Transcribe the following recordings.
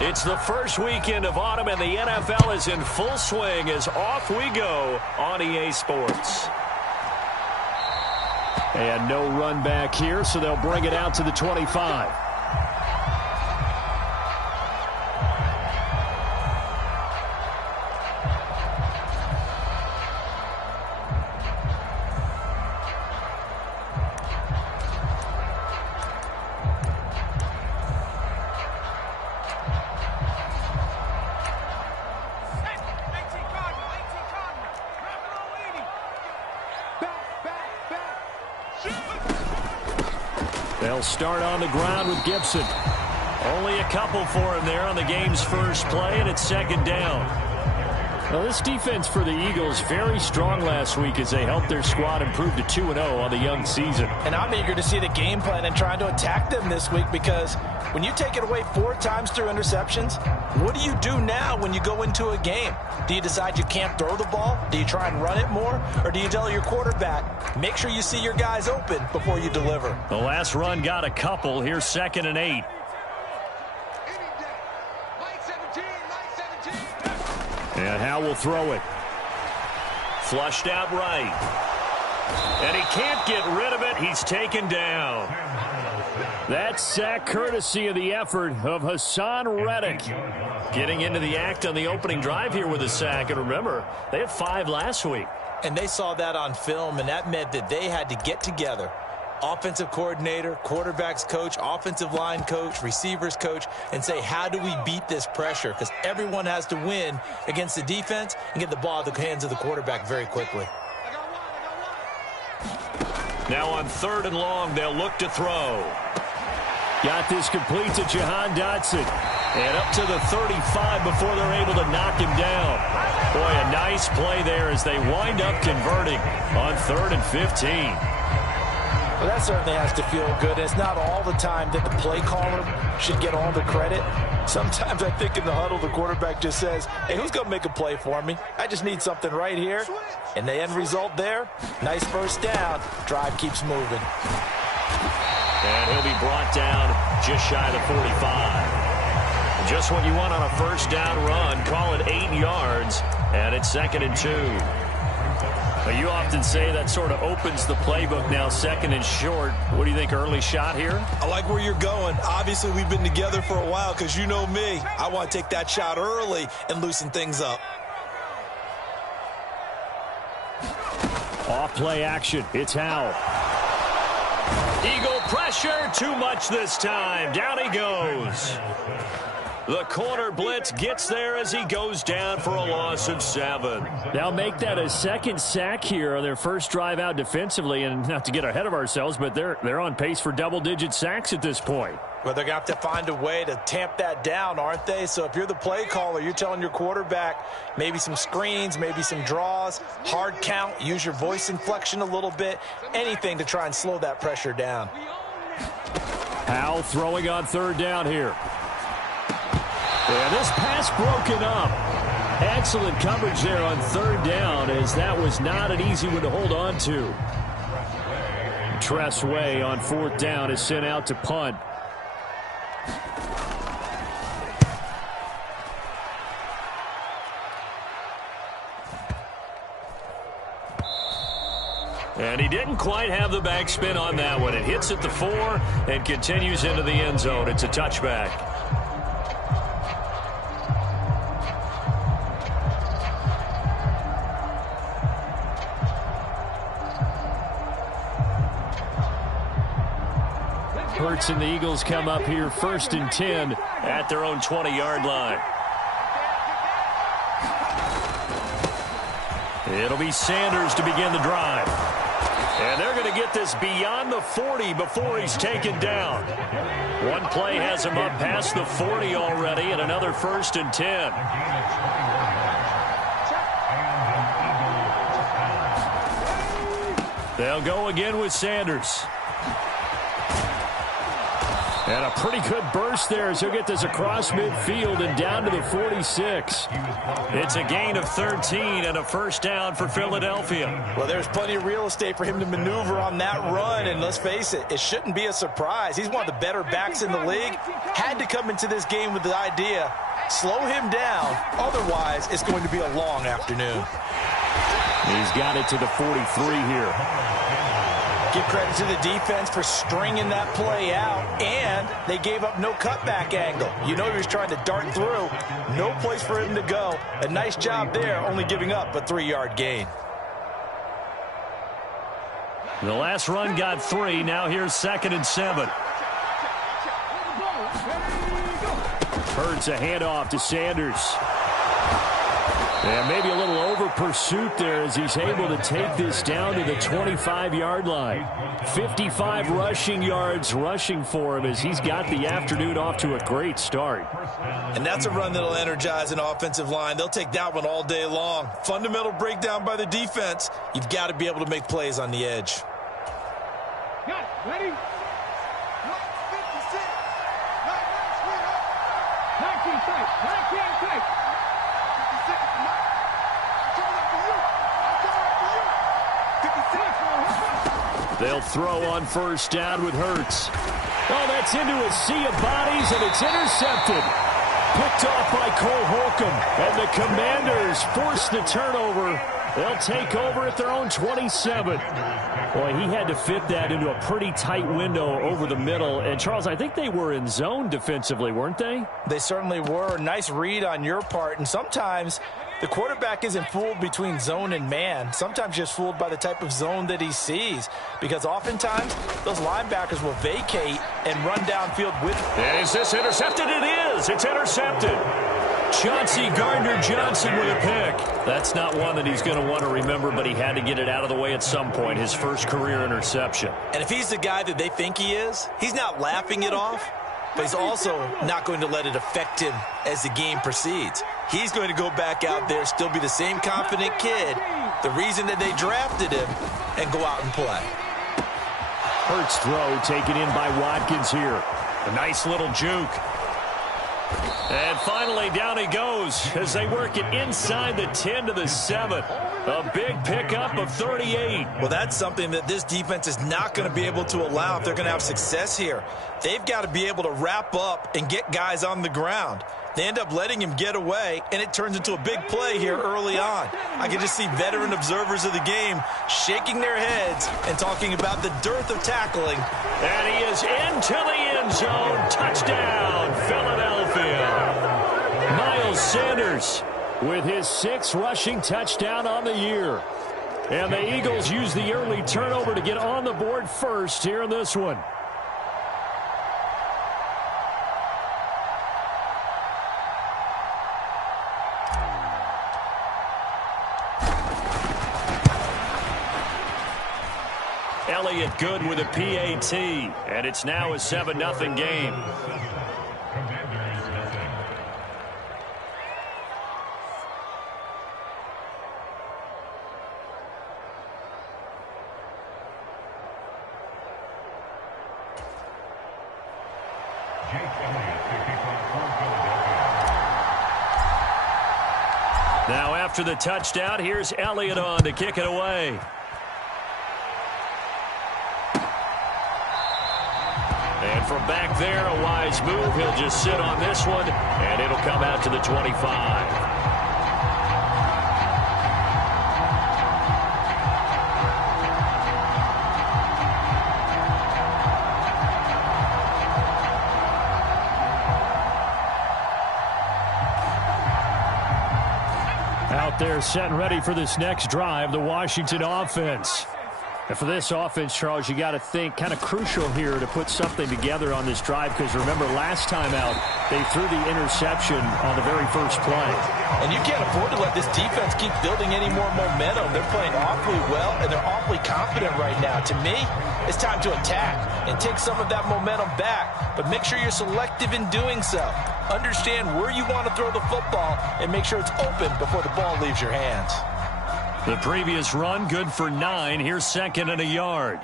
It's the first weekend of autumn, and the NFL is in full swing as off we go on EA Sports. And no run back here, so they'll bring it out to the 25. They'll start on the ground with Gibson. Only a couple for him there on the game's first play, and it's second down. Now, this defense for the Eagles very strong last week as they helped their squad improve to 2-0 on the young season. And I'm eager to see the game plan and trying to attack them this week, because when you take it away 4 times through interceptions, what do you do now when you go into a game? Do you decide you can't throw the ball? Do you try and run it more? Or do you tell your quarterback, make sure you see your guys open before you deliver? The last run got a couple. Here's 2nd and 8. And Howe will throw it. Flushed out right. And he can't get rid of it. He's taken down. That sack courtesy of the effort of Hassan Reddick. Getting into the act on the opening drive here with a sack. And remember, they had 5 last week. And they saw that on film, and that meant that they had to get together. Offensive coordinator, quarterbacks coach, offensive line coach, receivers coach, and say, how do we beat this pressure? Because everyone has to win against the defense and get the ball out of the hands of the quarterback very quickly. Now on 3rd and long, they'll look to throw. Got this complete to Jahan Dotson. And up to the 35 before they're able to knock him down. Boy, a nice play there as they wind up converting on 3rd and 15. Well, that certainly has to feel good. It's not all the time that the play caller should get all the credit. Sometimes I think in the huddle, the quarterback just says, hey, who's going to make a play for me? I just need something right here. And the end result there, nice first down. Drive keeps moving. And he'll be brought down just shy of the 45. Just what you want on a first down run. Call it 8 yards, and it's 2nd and 2. Well, you often say that sort of opens the playbook now, 2nd and short. What do you think, early shot here? I like where you're going. Obviously, we've been together for a while because you know me. I want to take that shot early and loosen things up. Off play action. It's Howe. Eagle pressure, too much this time. Down he goes. The corner blitz gets there as he goes down for a loss of 7. They'll make that a 2nd sack here on their first drive out defensively, and not to get ahead of ourselves, but they're on pace for double-digit sacks at this point. Well, they're going to have to find a way to tamp that down, aren't they? So if you're the play caller, you're telling your quarterback maybe some screens, maybe some draws, hard count, use your voice inflection a little bit, anything to try and slow that pressure down. Howe throwing on 3rd down here. Yeah, this pass broken up. Excellent coverage there on 3rd down, as that was not an easy one to hold on to. Tress Way on 4th down is sent out to punt. And he didn't quite have the backspin on that one. It hits at the 4 and continues into the end zone. It's a touchback. Hurts and the Eagles come up here 1st and 10 at their own 20-yard line. It'll be Sanders to begin the drive. And they're going to get this beyond the 40 before he's taken down. One play has him up past the 40 already, and another 1st and 10. They'll go again with Sanders. And a pretty good burst there as he'll get this across midfield and down to the 46. It's a gain of 13 and a first down for Philadelphia. Well, there's plenty of real estate for him to maneuver on that run, and let's face it, it shouldn't be a surprise. He's one of the better backs in the league. Had to come into this game with the idea, slow him down, otherwise it's going to be a long afternoon. He's got it to the 43 here. Give credit to the defense for stringing that play out, and they gave up no cutback angle. You know he was trying to dart through. No place for him to go. A nice job there, only giving up a 3-yard gain. The last run got 3. Now here's 2nd and 7. Hurts a handoff to Sanders. And maybe a little over pursuit there as he's able to take this down to the 25-yard line. 55 rushing yards rushing for him as he's got the afternoon off to a great start. And that's a run that'll energize an offensive line. They'll take that one all day long. Fundamental breakdown by the defense. You've got to be able to make plays on the edge. Ready? 19 tight. They'll throw on first down with Hurts. Oh, that's into a sea of bodies, and it's intercepted. Picked off by Cole Holcomb, and the Commanders force the turnover. They'll take over at their own 27. Boy, he had to fit that into a pretty tight window over the middle. And, Charles, I think they were in zone defensively, weren't they? They certainly were. Nice read on your part. And sometimes the quarterback isn't fooled between zone and man. Sometimes just fooled by the type of zone that he sees. Because oftentimes those linebackers will vacate and run downfield with him. And is this intercepted? It is. It's intercepted. Chauncey Gardner-Johnson with a pick. That's not one that he's going to want to remember, but he had to get it out of the way at some point. His first career interception. And if he's the guy that they think he is, he's not laughing it off, but he's also not going to let it affect him as the game proceeds. He's going to go back out there, still be the same confident kid, the reason that they drafted him, and go out and play. Hurts throw taken in by Watkins here. A nice little juke. And finally, down he goes as they work it inside the 10 to the 7. A big pickup of 38. Well, that's something that this defense is not going to be able to allow if they're going to have success here. They've got to be able to wrap up and get guys on the ground. They end up letting him get away, and it turns into a big play here early on. I can just see veteran observers of the game shaking their heads and talking about the dearth of tackling. And he is into the end zone. Touchdown, Philadelphia. Miles Sanders with his 6th rushing touchdown on the year. And the Eagles use the early turnover to get on the board first here in this one. Elliott good with a PAT, and it's now a 7-0 game. Now after the touchdown, here's Elliott on to kick it away. And from back there, a wise move. He'll just sit on this one, and it'll come out to the 25. Out there set and ready for this next drive, the Washington offense. And for this offense, Charles, you got to think kind of crucial here to put something together on this drive, because remember last time out they threw the interception on the very first play. And you can't afford to let this defense keep building any more momentum. They're playing awfully well, and they're awfully confident right now. To me, it's time to attack and take some of that momentum back, but make sure you're selective in doing so. Understand where you want to throw the football and make sure it's open before the ball leaves your hands. The previous run good for 9. Here's 2nd and a yard.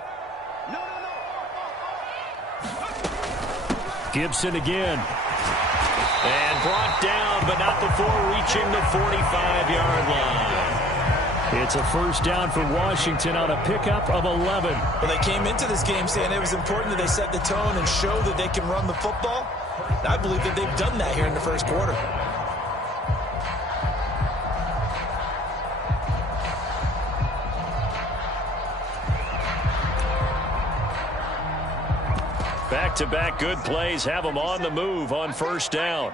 Gibson again. And brought down, but not before reaching the 45-yard line. It's a first down for Washington on a pickup of 11. Well, they came into this game saying it was important that they set the tone and show that they can run the football. I believe that they've done that here in the first quarter. Back-to-back good plays have them on the move on first down.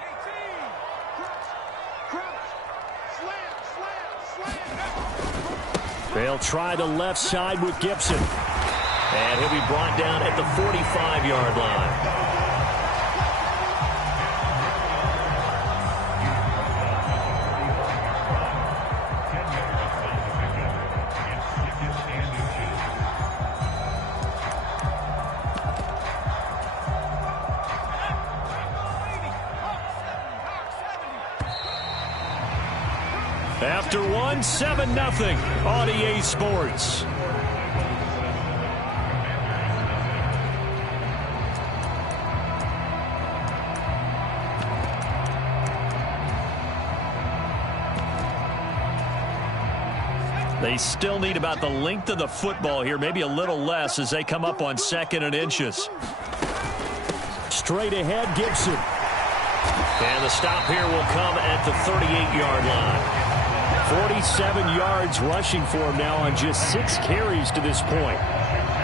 They'll try the left side with Gibson. And he'll be brought down at the 45-yard line. After one, 7-0 on EA Sports. They still need about the length of the football here, maybe a little less as they come up on 2nd and inches. Straight ahead, Gibson. And the stop here will come at the 38-yard line. 47 yards rushing for him now on just 6 carries to this point.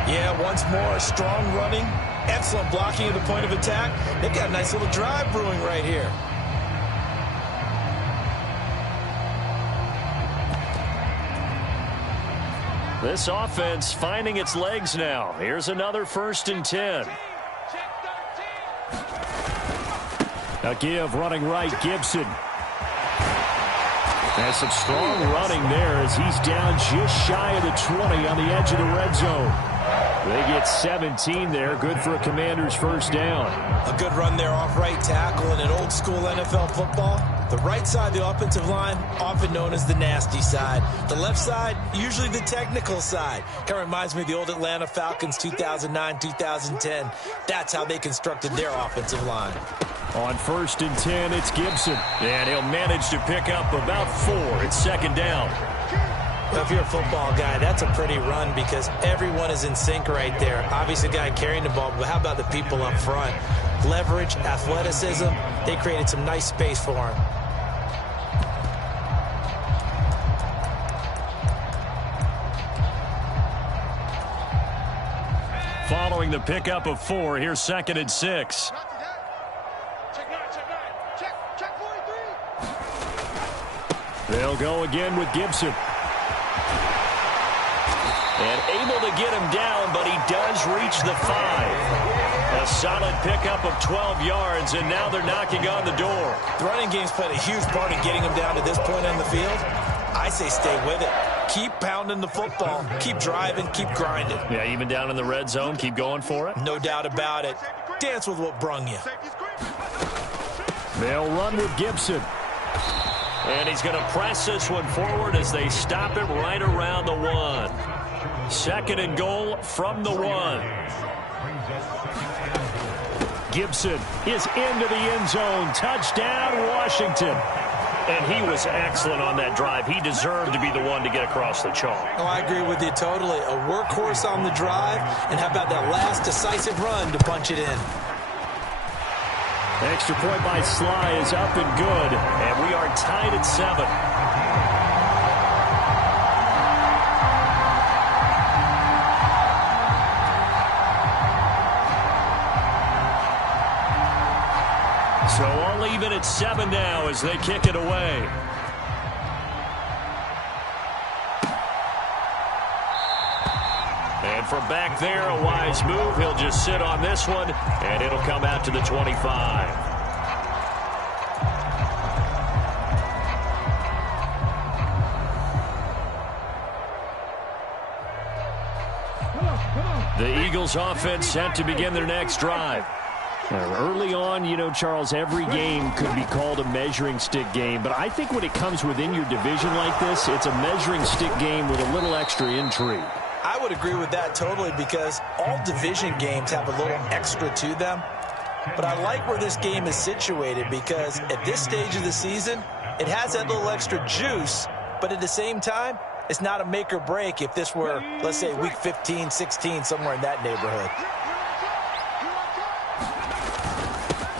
Yeah, once more, strong running, excellent blocking at the point of attack. They've got a nice little drive brewing right here. This offense finding its legs now. Here's another 1st and 10. A give running right, Gibson. Has some strong running there as he's down just shy of the 20 on the edge of the red zone. They get 17 there. Good for a Commander's first down. A good run there off right tackle in an old school NFL football. The right side of the offensive line, often known as the nasty side. The left side, usually the technical side. Kind of reminds me of the old Atlanta Falcons 2009, 2010. That's how they constructed their offensive line. On 1st and 10, it's Gibson. And he'll manage to pick up about 4. It's 2nd down. Well, if you're a football guy, that's a pretty run because everyone is in sync right there. Obviously, the guy carrying the ball, but how about the people up front? Leverage, athleticism, they created some nice space for him. Following the pickup of 4, here's 2nd and 6. They'll go again with Gibson. And able to get him down, but he does reach the 5. A solid pickup of 12 yards, and now they're knocking on the door. The running game's played a huge part in getting him down to this point on the field. I say stay with it. Keep pounding the football. Keep driving. Keep grinding. Yeah, even down in the red zone, keep going for it. No doubt about it. Dance with what brung you. They'll run with Gibson. And he's going to press this one forward as they stop it right around the 1. 2nd and goal from the 1. Gibson is into the end zone. Touchdown, Washington. And he was excellent on that drive. He deserved to be the one to get across the chalk. Oh, I agree with you totally. A workhorse on the drive. And how about that last decisive run to punch it in? Extra point by Sly is up and good. And we are tied at 7. So all even at 7 now as they kick it away. And from back there, a wise move. He'll just sit on this one, and it'll come out to the 25. The Eagles offense set to begin their next drive. Early on, you know, Charles, every game could be called a measuring stick game. But I think when it comes within your division like this, it's a measuring stick game with a little extra intrigue. I would agree with that totally because all division games have a little extra to them. But I like where this game is situated because at this stage of the season, it has that little extra juice, but at the same time, it's not a make or break if this were, let's say, week 15, 16, somewhere in that neighborhood.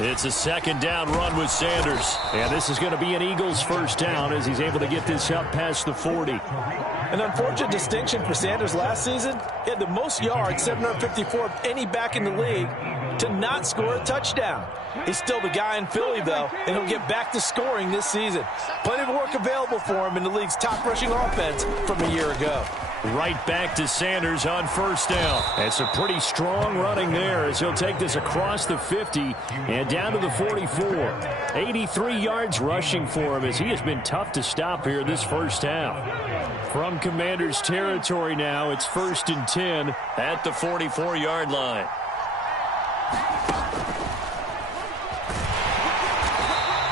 It's a second down run with Sanders. And this is going to be an Eagles first down as he's able to get this up past the 40. An unfortunate distinction for Sanders last season. He had the most yards, 754 of any back in the league, to not score a touchdown. He's still the guy in Philly, though, and he'll get back to scoring this season. Plenty of work available for him in the league's top rushing offense from a year ago. Right back to Sanders on first down. It's a pretty strong running there as he'll take this across the 50 and down to the 44. 83 yards rushing for him as he has been tough to stop here this first half. From Commanders territory now, it's 1st and 10 at the 44-yard line.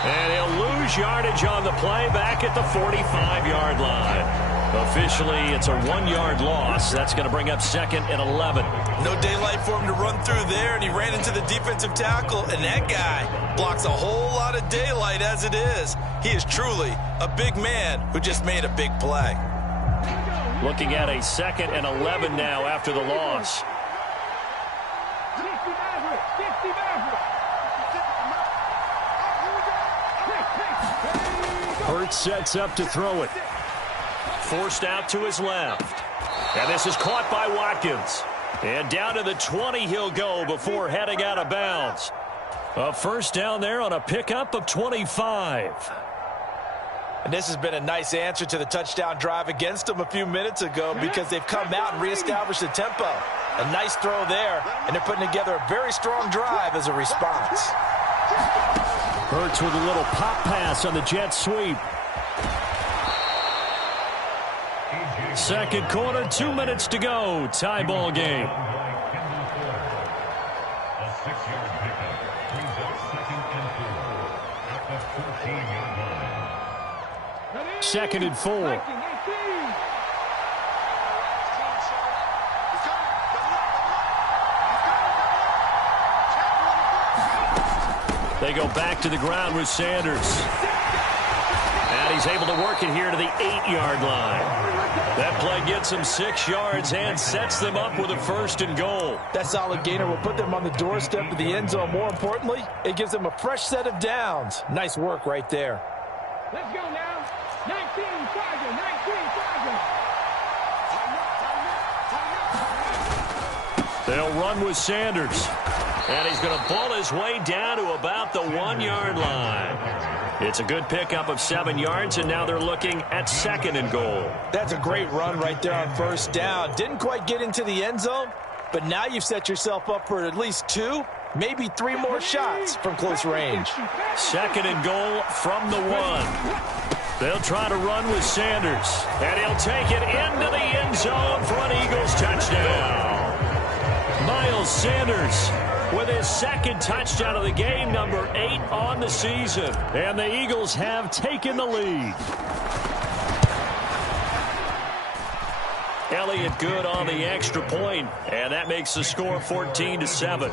And he'll lose yardage on the play back at the 45-yard line. Officially, it's a 1-yard loss. That's going to bring up 2nd and 11. No daylight for him to run through there, and he ran into the defensive tackle, and that guy blocks a whole lot of daylight as it is. He is truly a big man who just made a big play. Looking at a 2nd and 11 now after the loss. Hurts sets up to throw it. Forced out to his left. And this is caught by Watkins. And down to the 20 he'll go before heading out of bounds. A first down there on a pickup of 25. And this has been a nice answer to the touchdown drive against them a few minutes ago because they've come out and reestablished the tempo. A nice throw there, and they're putting together a very strong drive as a response. Hurts with a little pop pass on the jet sweep. Second quarter, 2 minutes to go. Tie ball game. Second and 4. They go back to the ground with Sanders. And he's able to work it here to the 8-yard line. That play gets him 6 yards and sets them up with a 1st and goal. That solid gainer will put them on the doorstep of the end zone. More importantly, it gives them a fresh set of downs. Nice work right there. Let's go now. 19 Charger, 19 Charger. They'll run with Sanders. And he's going to ball his way down to about the 1-yard line. It's a good pickup of 7 yards, and now they're looking at 2nd and goal. That's a great run right there on first down. Didn't quite get into the end zone, but now you've set yourself up for at least 2, maybe 3 more shots from close range. 2nd and goal from the 1. They'll try to run with Sanders, and he'll take it into the end zone for an Eagles touchdown. Miles Sanders with his 2nd touchdown of the game, number 8 on the season. And the Eagles have taken the lead. Elliott good on the extra point, and that makes the score 14-7.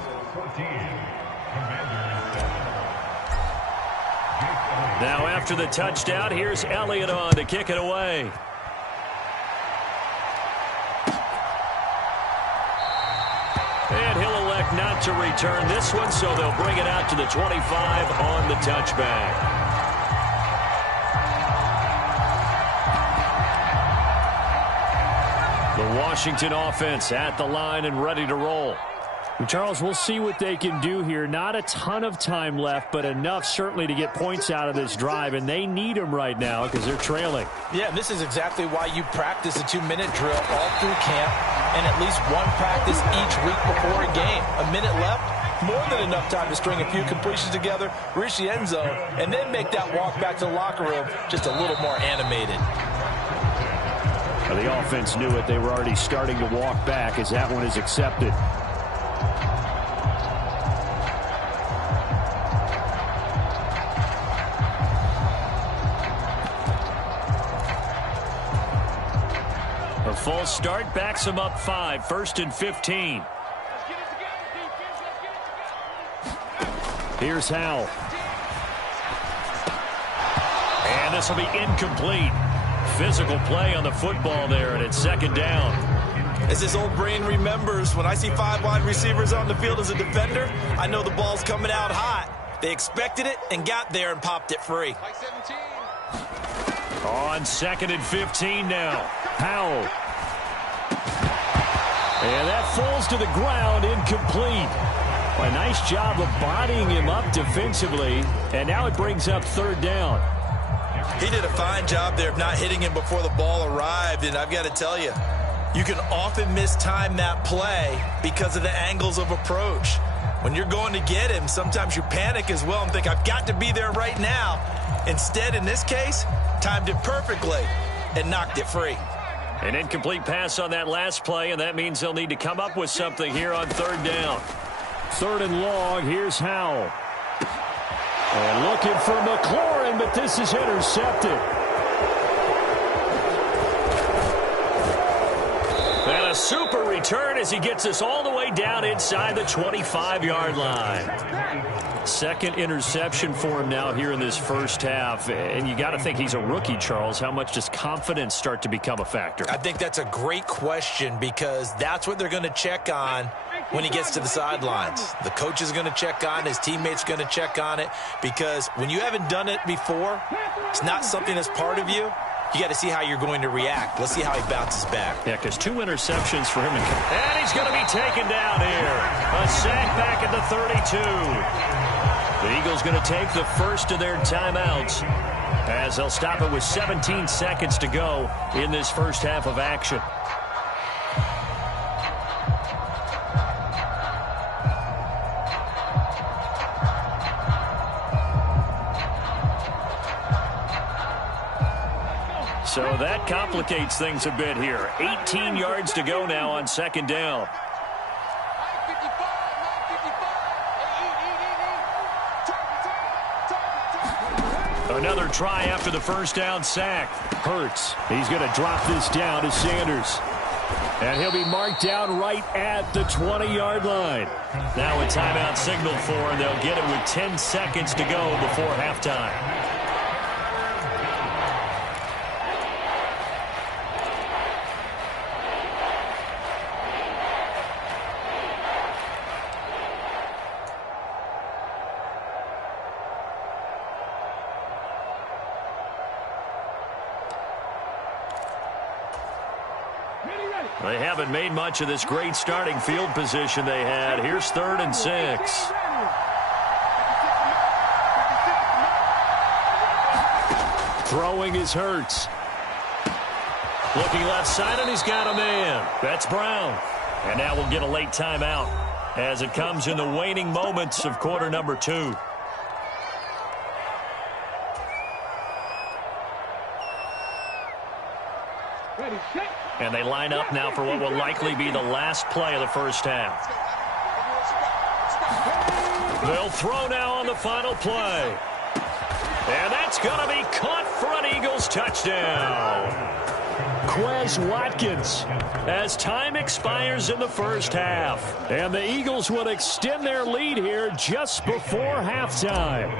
Now after the touchdown, here's Elliott on to kick it away. And he'll elect not to return this one, so they'll bring it out to the 25 on the touchback. The Washington offense at the line and ready to roll. Charles, we'll see what they can do here. Not a ton of time left, but enough certainly to get points out of this drive, and they need them right now because they're trailing. Yeah, this is exactly why you practice a 2-minute drill all through camp and at least one practice each week before a game. A minute left, more than enough time to string a few completions together, reach the end zone, and then make that walk back to the locker room just a little more animated. The offense knew it. They were already starting to walk back as that one is accepted. A false start backs him up 5, 1st and 15. Here's Howell. And this will be incomplete. Physical play on the football there, and it's second down. As his old brain remembers, when I see 5 wide receivers on the field as a defender, I know the ball's coming out hot. They expected it and got there and popped it free. On 2nd and 15 now. Howell. And that falls to the ground, incomplete. A nice job of bodying him up defensively, and now it brings up 3rd down. He did a fine job there of not hitting him before the ball arrived, and I've got to tell you, you can often mistime that play because of the angles of approach. When you're going to get him, sometimes you panic as well and think, I've got to be there right now. Instead, in this case, timed it perfectly and knocked it free. An incomplete pass on that last play, and that means they'll need to come up with something here on 3rd down. 3rd and long, here's Howell. And looking for McLaurin, but this is intercepted. And a super return as he gets us all the way down inside the 25-yard line. Second interception for him now here in this first half. And you got to think he's a rookie, Charles. How much does confidence start to become a factor? I think that's a great question because that's what they're going to check on when he gets to the sidelines. The coach is going to check on it. His teammates are going to check on it because when you haven't done it before, it's not something that's part of you. You got to see how you're going to react. Let's see how he bounces back. Yeah, because 2 interceptions for him. And he's going to be taken down here. A sack back at the 32. The Eagles going to take the first of their timeouts as they'll stop it with 17 seconds to go in this first half of action. So that complicates things a bit here. 18 yards to go now on 2nd down. Another try after the first down sack. Hurts. He's going to drop this down to Sanders. And he'll be marked down right at the 20-yard line. Now a timeout signaled for, and they'll get it with 10 seconds to go before halftime. They haven't made much of this great starting field position they had. Here's 3rd and 6. Throwing is Hurts. Looking left side, and he's got a man. That's Brown. And now we'll get a late timeout as it comes in the waning moments of quarter number 2. And they line up now for what will likely be the last play of the first half. They'll throw now on the final play. And that's going to be caught for an Eagles touchdown. Quez Watkins as time expires in the first half. And the Eagles will extend their lead here just before halftime.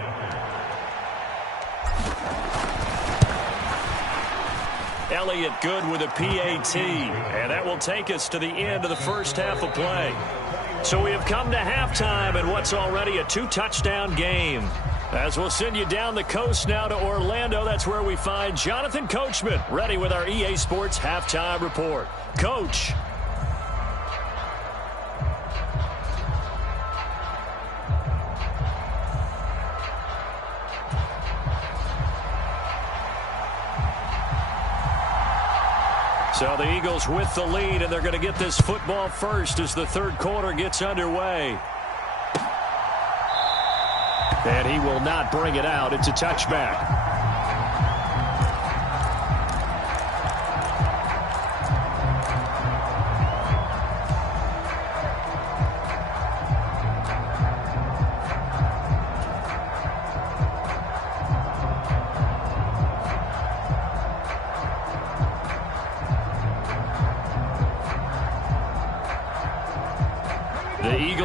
Elliott good with a PAT, and that will take us to the end of the first half of play. So we have come to halftime in what's already a 2-touchdown game. As we'll send you down the coast now to Orlando, that's where we find Jonathan Coachman, ready with our EA Sports Halftime Report. Coach. So the Eagles with the lead, and they're going to get this football first as the third quarter gets underway. And he will not bring it out. It's a touchback.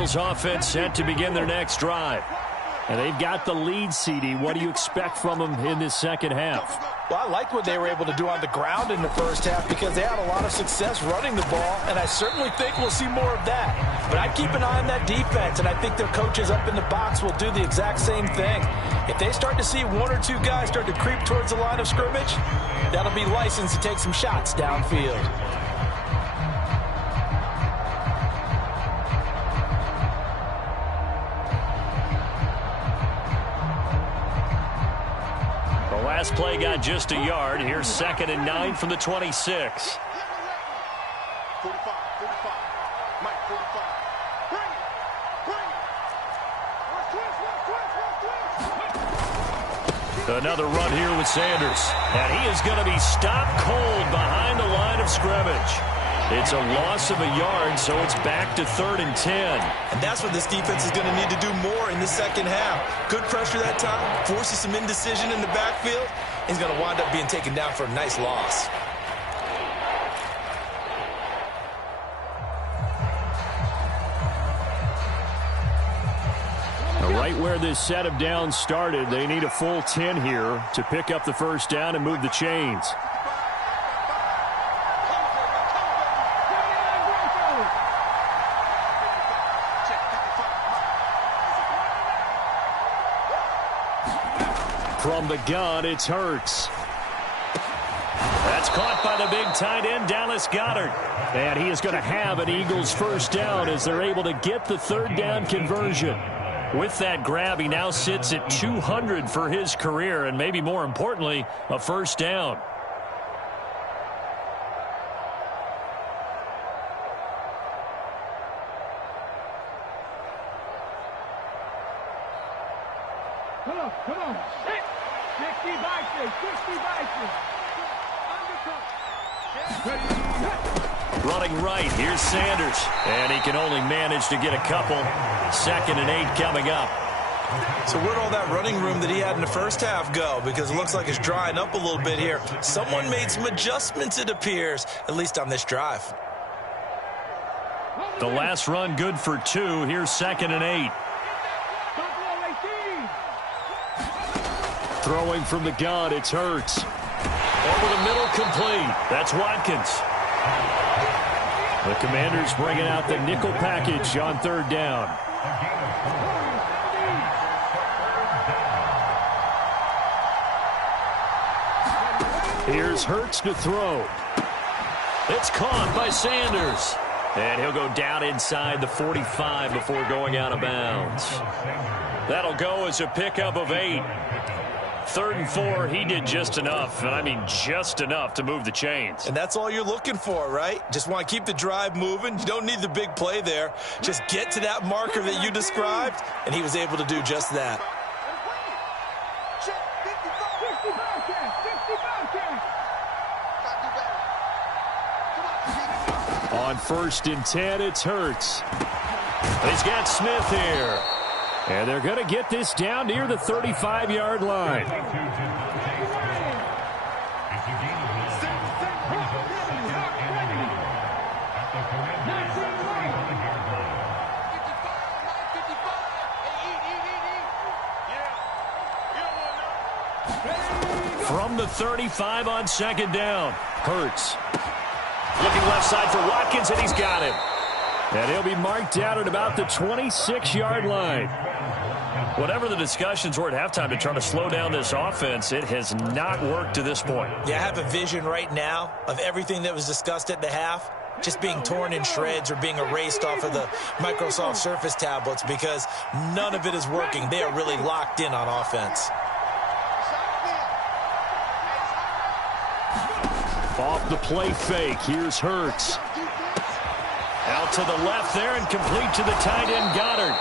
Eagles offense set to begin their next drive. And they've got the lead, CD. What do you expect from them in this second half? Well, I like what they were able to do on the ground in the first half because they had a lot of success running the ball, and I certainly think we'll see more of that. But I'd keep an eye on that defense, and I think their coaches up in the box will do the exact same thing. If they start to see one or two guys start to creep towards the line of scrimmage, that'll be licensed to take some shots downfield. Last play got just a yard. Here's 2nd and 9 from the 26. Another run here with Sanders. And he is going to be stopped cold behind the line of scrimmage. It's a loss of a yard, so it's back to 3rd and 10. And that's what this defense is going to need to do more in the second half. Good pressure that time, forces some indecision in the backfield. He's going to wind up being taken down for a nice loss. Right where this set of downs started, they need a full 10 here to pick up the first down and move the chains. From the gun, it's Hurts. That's caught by the big tight end, Dallas Goedert. And he is going to have an Eagles first down as they're able to get the 3rd down conversion. With that grab, he now sits at 200 for his career, and maybe more importantly, a first down. Come on. 60 by 6. Running right, here's Sanders. And he can only manage to get a couple. 2nd and 8 coming up. So where'd all that running room that he had in the first half go? Because it looks like it's drying up a little bit here. Someone made some adjustments, it appears, at least on this drive. The last run good for 2. Here's 2nd and 8. Throwing from the gun, it's Hurts. Over the middle, complete. That's Watkins. The Commanders bringing out the nickel package on 3rd down. Here's Hurts to throw. It's caught by Sanders. And he'll go down inside the 45 before going out of bounds. That'll go as a pickup of 8. 3rd and 4, he did just enough, and I mean just enough to move the chains. And that's all you're looking for, right? Just want to keep the drive moving. You don't need the big play there. Just get to that marker that you described, and he was able to do just that. On 1st and 10, it's Hurts. He's got Smith here. And they're going to get this down near the 35-yard line. From the 35 on 2nd down, Hurts. Looking left side for Watkins, and he's got him. And he'll be marked down at about the 26-yard line. Whatever the discussions were at halftime to try to slow down this offense, it has not worked to this point. Yeah, I have a vision right now of everything that was discussed at the half just being torn in shreds or being erased off of the Microsoft Surface tablets because none of it is working. They are really locked in on offense. Off the play fake, here's Hurts. Out to the left there and complete to the tight end Goedert.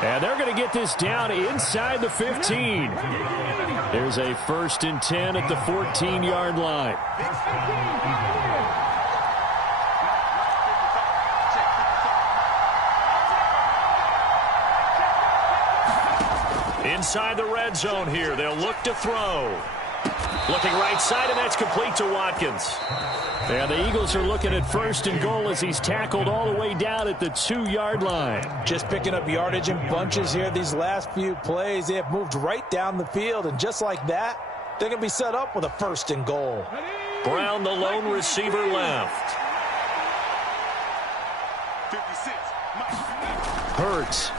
And they're going to get this down inside the 15. There's a 1st and 10 at the 14-yard line. Inside the red zone here, they'll look to throw. Looking right side, and that's complete to Watkins. And the Eagles are looking at 1st and goal as he's tackled all the way down at the 2-yard line. Just picking up yardage in bunches here these last few plays. They have moved right down the field, and just like that, they're going to be set up with a 1st and goal. Brown, the lone receiver, left. 56. Hurts.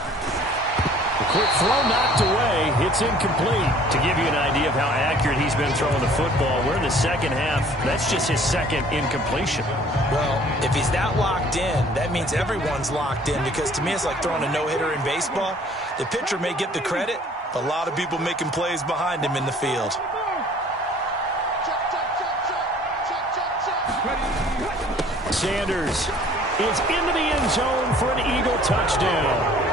A quick throw knocked away. It's incomplete. To give you an idea of how accurate he's been throwing the football, we're in the second half. That's just his second incompletion. Well, if he's that locked in, that means everyone's locked in, because to me it's like throwing a no-hitter in baseball. The pitcher may get the credit, but a lot of people making plays behind him in the field. Sanders is into the end zone for an Eagle touchdown.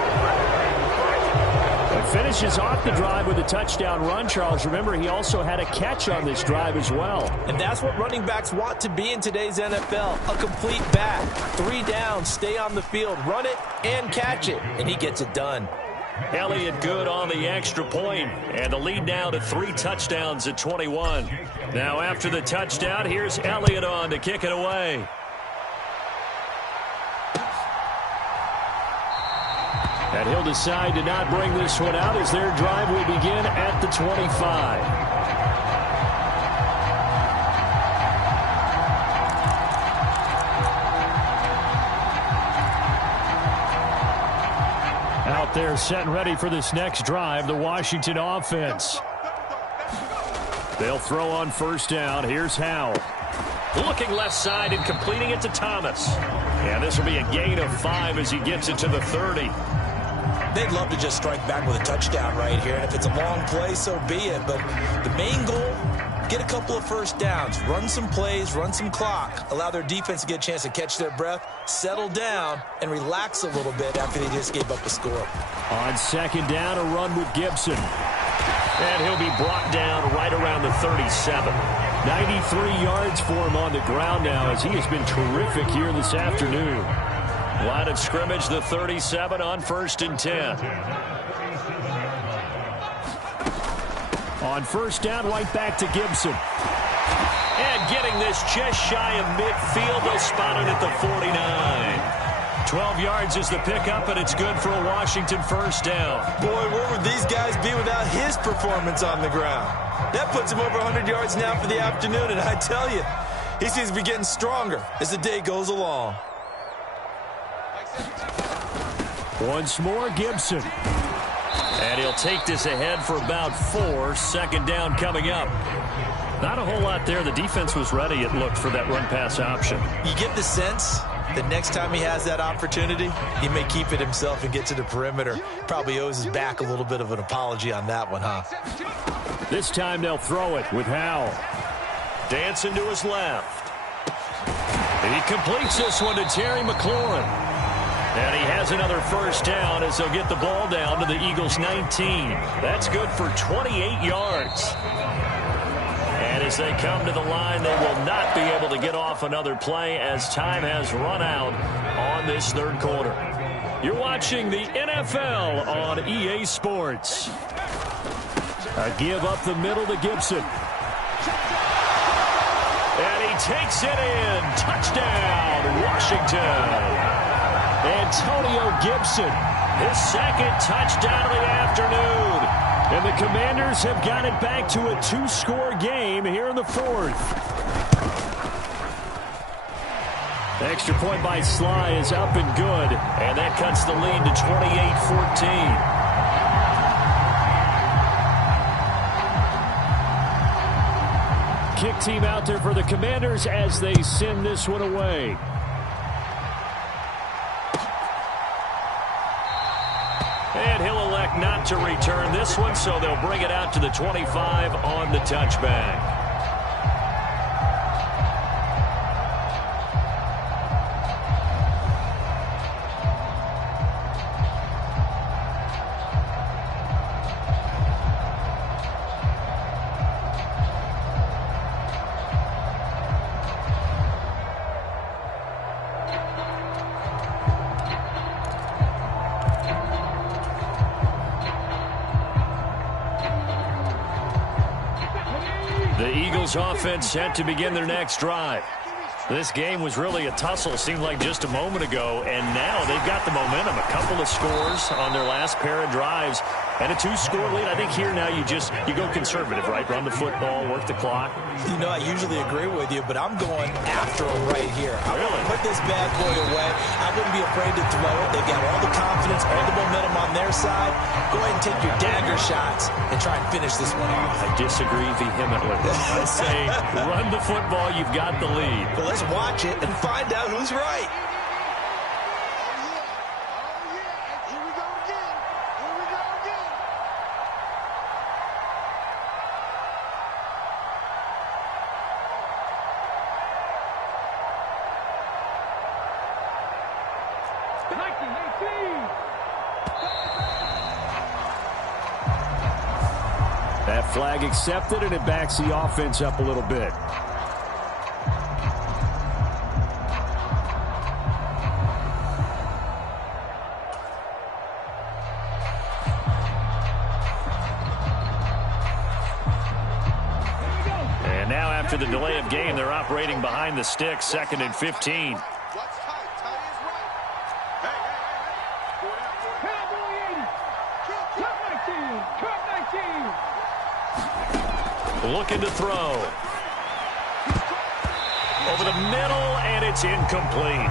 But finishes off the drive with a touchdown run, Charles. Remember, he also had a catch on this drive as well. And that's what running backs want to be in today's NFL, a complete back. 3 downs, stay on the field, run it, and catch it. And he gets it done. Elliott good on the extra point, and the lead now to 3 touchdowns at 21. Now after the touchdown, here's Elliott on to kick it away. And he'll decide to not bring this one out as their drive will begin at the 25. Out there set and ready for this next drive, the Washington offense. They'll throw on 1st down. Here's Howe. Looking left side and completing it to Thomas. And this will be a gain of 5 as he gets it to the 30. They'd love to just strike back with a touchdown right here, and if it's a long play, so be it. But the main goal, get a couple of 1st downs, run some plays, run some clock, allow their defense to get a chance to catch their breath, settle down, and relax a little bit after they just gave up a score. On 2nd down, a run with Gibson. And he'll be brought down right around the 37. 93 yards for him on the ground now as he has been terrific here this afternoon. Line of scrimmage, the 37 on 1st and 10. On 1st down, right back to Gibson. And getting this just shy of midfield, they'll spot it at the 49. 12 yards is the pickup, and it's good for a Washington 1st down. Boy, where would these guys be without his performance on the ground? That puts him over 100 yards now for the afternoon, and I tell you, he seems to be getting stronger as the day goes along. Once more, Gibson. And he'll take this ahead for about 4. 2nd down coming up. Not a whole lot there. The defense was ready, it looked, for that run-pass option. You get the sense that next time he has that opportunity, he may keep it himself and get to the perimeter. Probably owes his back a little bit of an apology on that one, huh? This time they'll throw it with Howe. Dancing to his left. He completes this one to Terry McLaurin. And he has another 1st down as they'll get the ball down to the Eagles' 19. That's good for 28 yards. And as they come to the line, they will not be able to get off another play as time has run out on this 3rd quarter. You're watching the NFL on EA Sports. A give up the middle to Gibson. And he takes it in. Touchdown, Washington. Antonio Gibson, his 2nd touchdown of the afternoon. And the Commanders have got it back to a 2-score game here in the 4th. Extra point by Sly is up and good. And that cuts the lead to 28-14. Kick team out there for the Commanders as they send this one away. And he'll elect not to return this one, so they'll bring it out to the 25 on the touchback. The Eagles offense set to begin their next drive. This game was really a tussle, seemed like just a moment ago, and now they've got the momentum. A couple of scores on their last pair of drives and a 2-score lead. I think here now you go conservative, right? Run the football, work the clock. You know, I usually agree with you, but I'm going after them right here. I want to put this bad boy away. I wouldn't be afraid to throw it. They've got all the confidence, all the momentum on their side. Go ahead and take your dagger shots and try and finish this one off. I disagree vehemently. I say run the football. You've got the lead. Well, let's watch it and find out who's right. That flag accepted, and it backs the offense up a little bit. And now after the delay of game, they're operating behind the sticks, 2nd and 15. Looking to throw. Over the middle, and it's incomplete.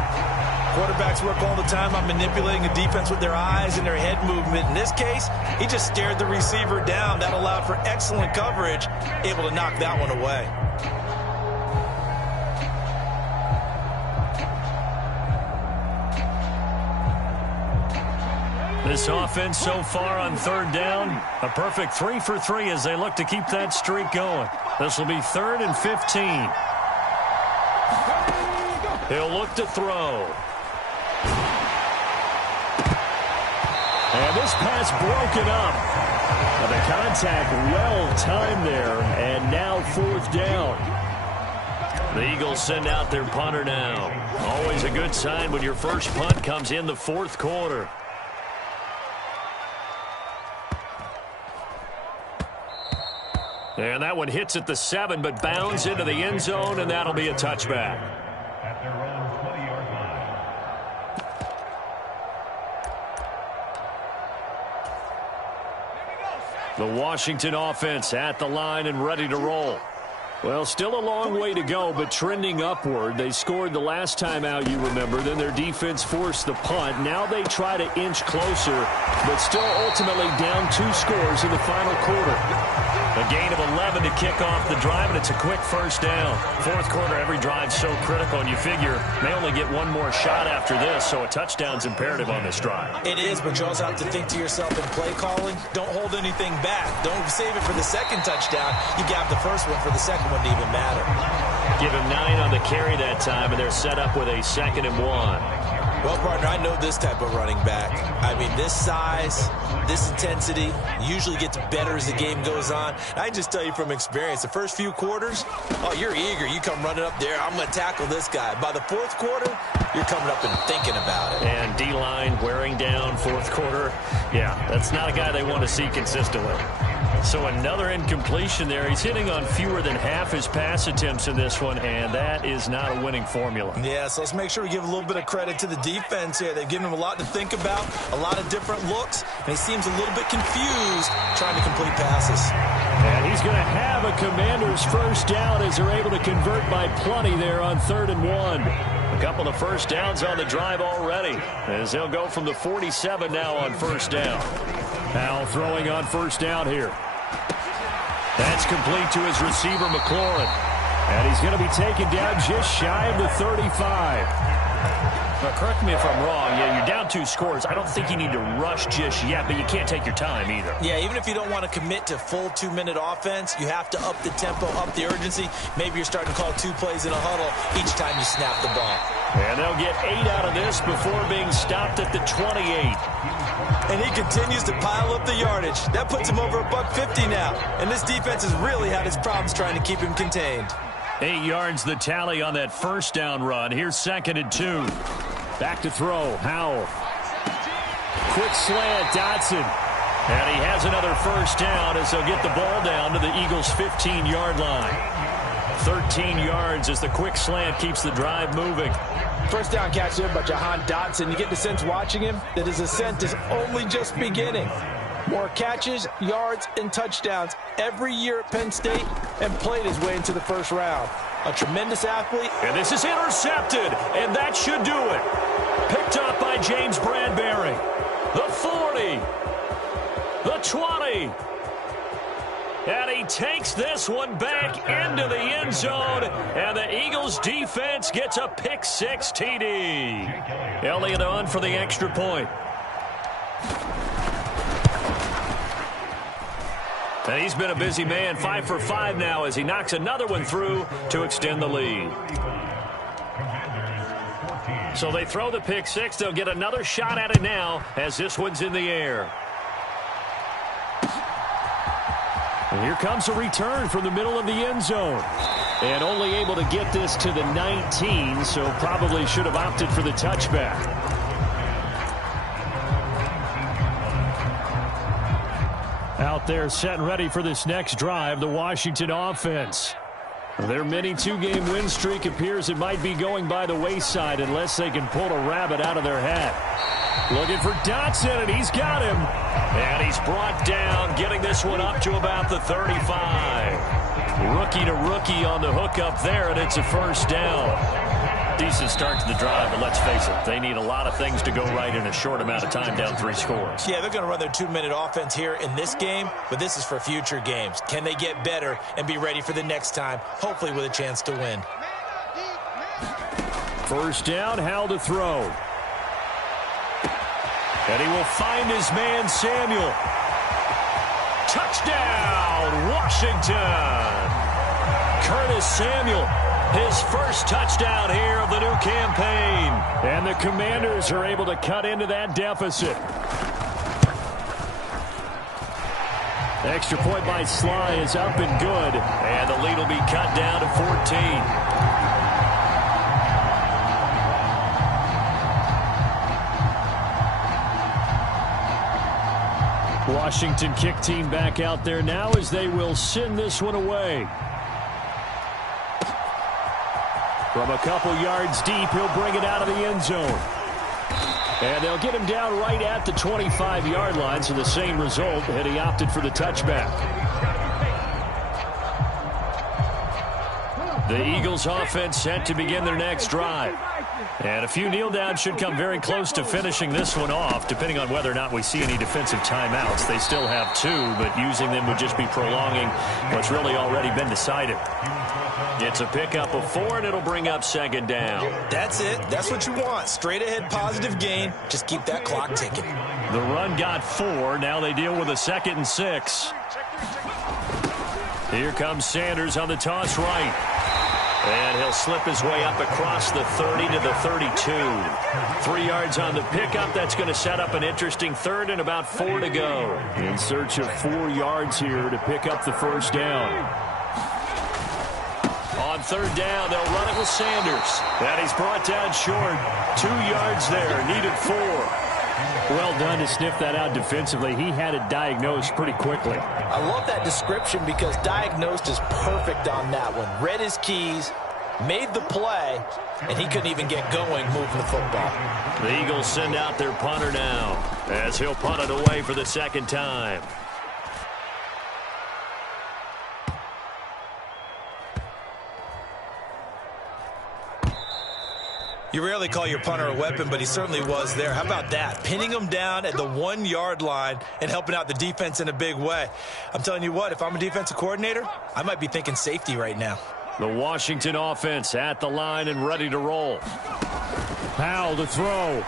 Quarterbacks work all the time on manipulating a defense with their eyes and their head movement. In this case, he just stared the receiver down. That allowed for excellent coverage, able to knock that one away. This offense so far on 3rd down, a perfect 3 for 3 as they look to keep that streak going. This will be 3rd and 15. He'll look to throw. And this pass broken up. The contact well timed there, and now 4th down. The Eagles send out their punter now. Always a good sign when your first punt comes in the 4th quarter. And that one hits at the 7, but bounds into the end zone, and that'll be a touchback. At their own 20-yard line. The Washington offense at the line and ready to roll. Well, still a long way to go, but trending upward. They scored the last time out, you remember. Then their defense forced the punt. Now they try to inch closer, but still ultimately down 2 scores in the final quarter. A gain of 11 to kick off the drive, and it's a quick first down. 4th quarter, every drive's so critical, and you figure they only get one more shot after this, so a touchdown's imperative on this drive. It is, but you also have to think to yourself in play calling, don't hold anything back. Don't save it for the second touchdown. You got the first one for the second one to even matter. Give him 9 on the carry that time, and they're set up with a 2nd and 1. Well, partner, I know this type of running back. I mean, this size, this intensity usually gets better as the game goes on. I can just tell you from experience, the first few quarters, oh, you're eager. You come running up there, I'm going to tackle this guy. By the 4th quarter, you're coming up and thinking about it. And D-line wearing down 4th quarter. Yeah, that's not a guy they want to see consistently. So another incompletion there. He's hitting on fewer than half his pass attempts in this one, and that is not a winning formula. Yeah, so let's make sure we give a little bit of credit to the defense here. They've given him a lot to think about, a lot of different looks, and he seems a little bit confused trying to complete passes. And he's going to have a Commander's first down as they're able to convert by plenty there on 3rd and 1. A couple of first downs on the drive already as they'll go from the 47 now on 1st down. Powell throwing on 1st down here. That's complete to his receiver, McLaurin. And he's going to be taken down just shy of the 35. Now, correct me if I'm wrong. Yeah, you're down 2 scores. I don't think you need to rush just yet, but you can't take your time either. Yeah, even if you don't want to commit to full 2-minute offense, you have to up the tempo, up the urgency. Maybe you're starting to call 2 plays in a huddle each time you snap the ball. And they'll get 8 out of this before being stopped at the 28. And he continues to pile up the yardage. That puts him over $150 now. And this defense has really had its problems trying to keep him contained. 8 yards the tally on that 1st down run. Here's 2nd and 2. Back to throw. Howell. Quick slant. Dotson. And he has another first down as they'll get the ball down to the Eagles' 15-yard line. 13 yards as the quick slant keeps the drive moving. First down catch there by Jahan Dotson. You get the sense watching him that his ascent is only just beginning. More catches, yards, and touchdowns every year at Penn State, and played his way into the first round. A tremendous athlete. And this is intercepted, and that should do it. Picked up by James Bradbury. The 40. The 20. And he takes this one back into the end zone, and the Eagles defense gets a pick-6 TD. Elliott on for the extra point. And he's been a busy man, 5 for 5 now as he knocks another one through to extend the lead. So they throw the pick-6. They'll get another shot at it now as this one's in the air. And here comes a return from the middle of the end zone. And only able to get this to the 19, so probably should have opted for the touchback. Out there set and ready for this next drive, the Washington offense. Their mini two-game win streak appears it might be going by the wayside unless they can pull a rabbit out of their hat. Looking for Dotson, and he's got him. And he's brought down, getting this one up to about the 35. Rookie to rookie on the hook up there, and it's a first down. Decent start to the drive, but let's face it, they need a lot of things to go right in a short amount of time, down 3 scores. Yeah, they're going to run their 2-minute offense here in this game, but this is for future games. Can they get better and be ready for the next time, hopefully with a chance to win? First down, Howell to throw. And he will find his man, Samuel. Touchdown, Washington. Curtis Samuel, his first touchdown here of the new campaign. And the Commanders are able to cut into that deficit. Extra point by Sly is up and good. And the lead will be cut down to 14. Washington kick team back out there now as they will send this one away. From a couple yards deep, he'll bring it out of the end zone. And they'll get him down right at the 25-yard line, so the same result, and he opted for the touchback. The Eagles offense set to begin their next drive. And a few kneel downs should come very close to finishing this one off, depending on whether or not we see any defensive timeouts. They still have 2, but using them would just be prolonging what's really already been decided. It's a pickup of 4, and it'll bring up second down. That's it. That's what you want. Straight ahead positive gain. Just keep that clock ticking. The run got 4. Now they deal with a 2nd and 6. Here comes Sanders on the toss right. And he'll slip his way up across the 30 to the 32. 3 yards on the pickup. That's going to set up an interesting 3rd and about 4 to go. In search of 4 yards here to pick up the first down. On 3rd down, they'll run it with Sanders. And he's brought down short. 2 yards there. Needed 4. Well done to sniff that out defensively. He had it diagnosed pretty quickly. I love that description because diagnosed is perfect on that one. Read his keys, made the play, and he couldn't even get going moving the football. The Eagles send out their punter now as he'll punt it away for the 2nd time. You rarely call your punter a weapon, but he certainly was there. How about that? Pinning him down at the 1-yard line and helping out the defense in a big way. I'm telling you what, if I'm a defensive coordinator, I might be thinking safety right now. The Washington offense at the line and ready to roll. Howell to throw.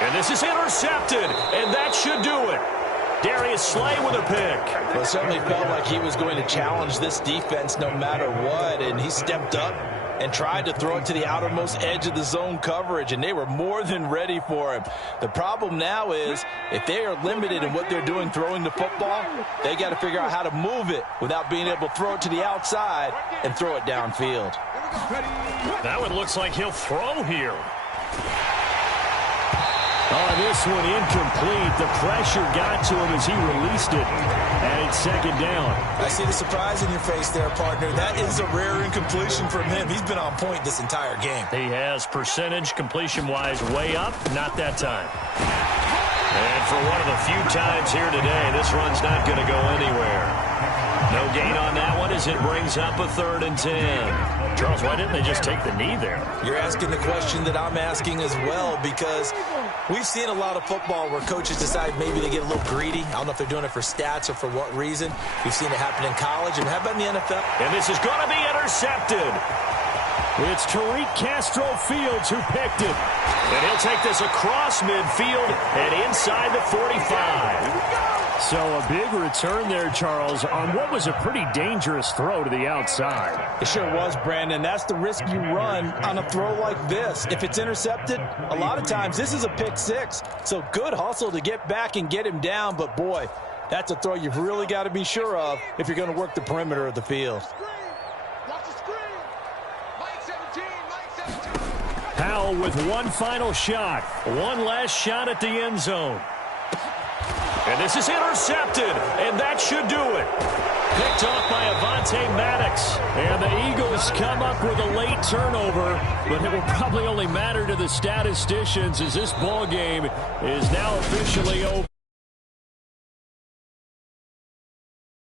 And this is intercepted, and that should do it. Darius Slay with a pick. Well, it certainly felt like he was going to challenge this defense no matter what, and he stepped up and tried to throw it to the outermost edge of the zone coverage, and they were more than ready for him. The problem now is if they are limited in what they're doing throwing the football, they got to figure out how to move it without being able to throw it to the outside and throw it downfield. That one looks like he'll throw here. Oh, this one incomplete. The pressure got to him as he released it. And it's second down. I see the surprise in your face there, partner. That is a rare incompletion from him. He's been on point this entire game. He has percentage completion-wise way up. Not that time. And for one of the few times here today, this run's not going to go anywhere. No gain on that one as it brings up a 3rd and 10. Charles, why didn't they just take the knee there? You're asking the question that I'm asking as well, because we've seen a lot of football where coaches decide maybe they get a little greedy. I don't know if they're doing it for stats or for what reason. We've seen it happen in college. And how about in the NFL? And this is going to be intercepted. It's Tariq Castro Fields who picked it. And he'll take this across midfield and inside the 45. So a big return there, Charles, on what was a pretty dangerous throw to the outside. It sure was, Brandon. That's the risk you run on a throw like this. If it's intercepted, a lot of times this is a pick 6. So good hustle to get back and get him down. But, boy, that's a throw you've really got to be sure of if you're going to work the perimeter of the field. Powell with one final shot. One last shot at the end zone. And this is intercepted, and that should do it. Picked off by Avonte Maddox. And the Eagles come up with a late turnover, but it will probably only matter to the statisticians as this ball game is now officially over.